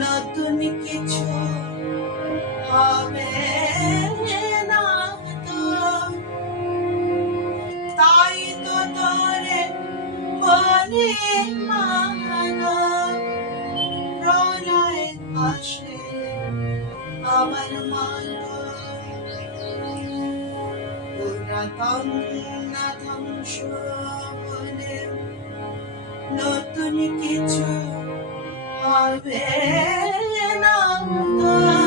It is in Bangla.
নতুন কিছু হবে না তো, তাই তো তোরে বলি মানো, প্রলয় আসে আবার মানো, পুরাতন না ধ্বংস বলে নতুন কিছু হবে না তো।